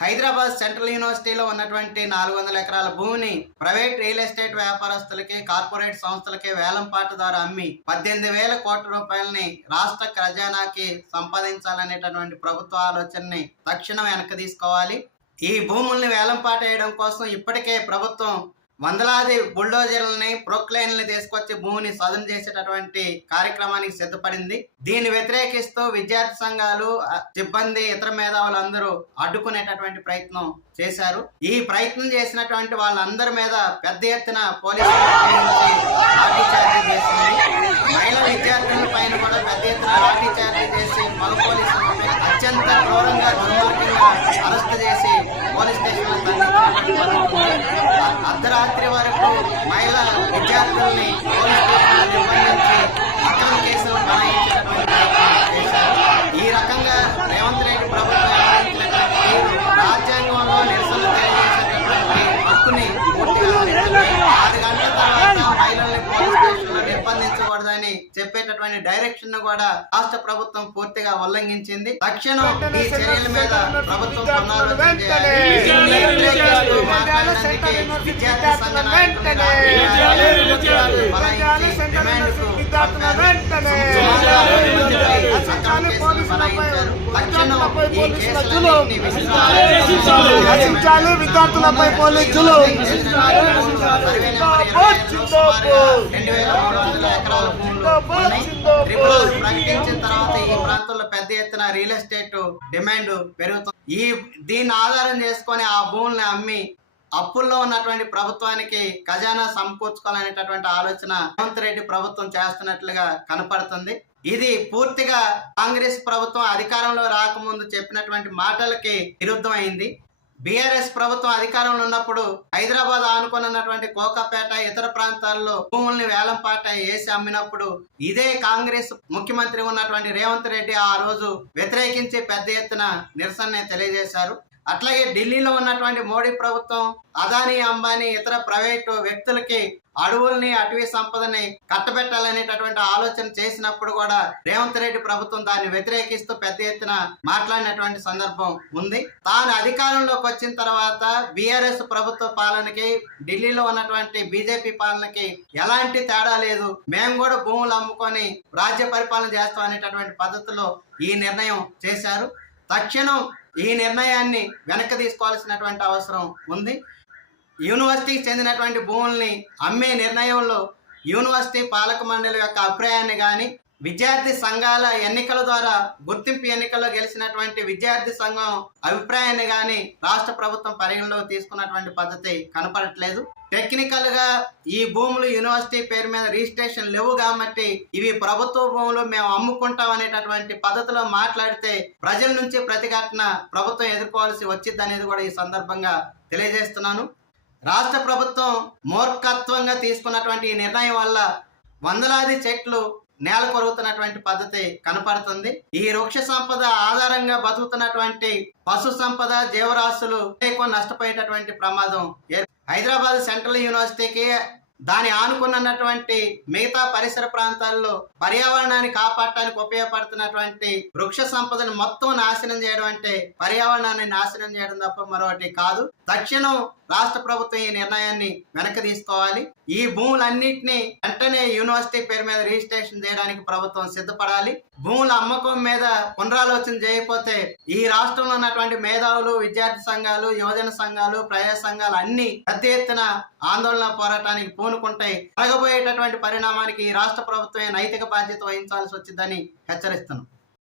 Hyderabad central యూనివర్సిటీలో ఉన్నటువంటి నాలుగు వందల ఎకరాల భూమిని ప్రైవేట్ రియల్ ఎస్టేట్ వ్యాపారస్తులకి కార్పొరేట్ సంస్థలకి వేలంపాట ద్వారా అమ్మి పద్దెనిమిది వేల కోట్ల రూపాయలని రాష్ట్ర ఖజానాకి సంపాదించాలనేటటువంటి ప్రభుత్వ ఆలోచనని తక్షణం వెనక్కి తీసుకోవాలి. ఈ భూముల్ని వేలంపాట వేయడం కోసం ఇప్పటికే ప్రభుత్వం వందలాది బుల్డోజర్లని ప్రొక్లైన్లని తీసుకొచ్చి భూమిని సదును చేసేటటువంటి కార్యక్రమానికి సిద్ధపడింది. దీన్ని వ్యతిరేకిస్తూ విద్యార్థి సంఘాలు సిబ్బంది ఇతర మేధావులు అందరూ అడ్డుకునేటటువంటి ప్రయత్నం చేశారు. ఈ ప్రయత్నం చేసినటువంటి వాళ్ళందరి మీద పెద్ద ఎత్తున పోలీసులు లాఠీ చార్జీ చేసింది. మహిళా విద్యార్థుల పైన కూడా పెద్ద ఎత్తున లాఠీ చార్జీ చేసి మగ పోలీసులు అత్యంత క్రూరంగా దుర్మార్గంగా అరెస్ట్ చేసి పోలీస్ స్టేషన్ అర్ధరాత్రి వరకు మహిళా విద్యార్థుల్ని పోలీస్ స్టేషన్ నిర్బంధించి అక్రమ కేసులు బనాయించినటువంటి ప్రయత్నం చేశారు ఈ రకంగా రేవంత్ రెడ్డి ప్రభుత్వం వ్యవహరించినటువంటి తీరు రాజ్యాంగంలో నిరసన తెలియజేసేటటువంటి హక్కుని పూర్తిగా హరించలేదు. ఆరు గంటల తర్వాత మహిళల్ని పోలీస్ స్టేషన్లో నిర్బంధించకూడదని చెప్పేటటువంటి డైరెక్షన్ను కూడా రాష్ట్ర ప్రభుత్వం పూర్తిగా ఉల్లంఘించింది. తక్షణం ఈ చర్యల మీద ప్రభుత్వం విద్యార్థి సంఘ విచారించాలి. రచించాలి విద్యార్థులపై ప్రకటించిన తర్వాత ఈ ప్రాంతంలో పెద్ద ఎత్తున రియల్ ఎస్టేట్ డిమాండ్ పెరుగుతుంది ఈ దీన్ని ఆధారం చేసుకొని ఆ భూముల్ని అమ్మి అప్పుల్లో ఉన్నటువంటి ప్రభుత్వానికి ఖజానా సమకూర్చుకోవాలనేటటువంటి ఆలోచన రేవంత్ రెడ్డి ప్రభుత్వం చేస్తున్నట్లుగా కనపడుతుంది. ఇది పూర్తిగా కాంగ్రెస్ ప్రభుత్వం అధికారంలో రాకముందు చెప్పినటువంటి మాటలకి విరుద్ధమైంది. బీఆర్ఎస్ ప్రభుత్వం అధికారంలో ఉన్నప్పుడు హైదరాబాద్ ఆనుకున్నటువంటి కోకాపేట ఇతర ప్రాంతాల్లో భూముల్ని వేలంపాట వేసి అమ్మినప్పుడు ఇదే కాంగ్రెస్ ముఖ్యమంత్రి ఉన్నటువంటి రేవంత్ రెడ్డి ఆ రోజు వ్యతిరేకించి పెద్ద ఎత్తున నిరసన తెలియజేశారు. అట్లాగే ఢిల్లీలో ఉన్నటువంటి మోడీ ప్రభుత్వం అదానీ అంబానీ ఇతర ప్రైవేటు వ్యక్తులకి అడవుల్ని అటవీ సంపదని కట్టబెట్టాలనేటటువంటి ఆలోచన చేసినప్పుడు కూడా రేవంత్ రెడ్డి ప్రభుత్వం దాన్ని వ్యతిరేకిస్తూ పెద్ద ఎత్తున మాట్లాడినటువంటి సందర్భం ఉంది. తాను అధికారంలోకి వచ్చిన తర్వాత బీఆర్ఎస్ ప్రభుత్వ పాలనకి ఢిల్లీలో ఉన్నటువంటి బీజేపీ పాలనకి ఎలాంటి తేడా లేదు. మేము కూడా భూములు అమ్ముకొని రాజ్య పరిపాలన చేస్తాం అనేటటువంటి పద్ధతిలో ఈ నిర్ణయం చేశారు. తక్షణం ఈ నిర్ణయాన్ని వెనక్కి తీసుకోవాల్సినటువంటి అవసరం ఉంది. యూనివర్సిటీకి చెందినటువంటి భూముల్ని అమ్మే నిర్ణయంలో యూనివర్సిటీ పాలక మండలి యొక్క అభిప్రాయాన్ని కానీ విద్యార్థి సంఘాల ఎన్నికల ద్వారా గుర్తింపు ఎన్నికల్లో గెలిచినటువంటి విద్యార్థి సంఘం అభిప్రాయాన్ని కానీ రాష్ట్ర ప్రభుత్వం పరిగణలోకి తీసుకున్నటువంటి పద్ధతి కనపడట్లేదు. టెక్నికల్గా ఈ భూములు యూనివర్సిటీ పేరు మీద రిజిస్ట్రేషన్ లేవు కాబట్టి ఇవి ప్రభుత్వ భూములు మేము అమ్ముకుంటాం అనేటటువంటి పద్ధతిలో మాట్లాడితే ప్రజల నుంచి ప్రతిఘటన ప్రభుత్వం ఎదుర్కోవాల్సి వచ్చింది అనేది కూడా ఈ సందర్భంగా తెలియజేస్తున్నాను. రాష్ట్ర ప్రభుత్వం మూర్ఖత్వంగా తీసుకున్నటువంటి ఈ నిర్ణయం వల్ల వందలాది చెట్లు నేల కొరుగుతున్నటువంటి పద్ధతి కనపడుతుంది. ఈ వృక్ష సంపద ఆధారంగా బతుకుతున్నటువంటి పశు సంపద జీవరాశులు ఎక్కువ నష్టపోయేటటువంటి ప్రమాదం హైదరాబాద్ సెంట్రల్ యూనివర్సిటీకి దాని ఆనుకున్నటువంటి మిగతా పరిసర ప్రాంతాల్లో పర్యావరణాన్ని కాపాడటానికి ఉపయోగపడుతున్నటువంటి వృక్ష సంపదను మొత్తం నాశనం చేయడం అంటే పర్యావరణాన్ని నాశనం చేయడం తప్ప మరొకటి కాదు. తక్షణం రాష్ట్ర ప్రభుత్వం ఈ నిర్ణయాన్ని వెనక్కి తీసుకోవాలి. ఈ భూములన్నింటినీ వెంటనే యూనివర్సిటీ పేరు మీద రిజిస్ట్రేషన్ చేయడానికి ప్రభుత్వం సిద్ధపడాలి. భూముల అమ్మకం మీద పునరాలోచన చేయకపోతే ఈ రాష్ట్రంలో ఉన్నటువంటి మేధావులు విద్యార్థి సంఘాలు యువజన సంఘాలు ప్రజా సంఘాలు అన్ని పెద్ద ఎత్తున ఆందోళన పోరాటానికి పూనుకుంటాయి. జరగబోయేటటువంటి పరిణామానికి ఈ రాష్ట్ర ప్రభుత్వమే నైతిక బాధ్యత వహించాల్సి వచ్చిందని హెచ్చరిస్తున్నాం.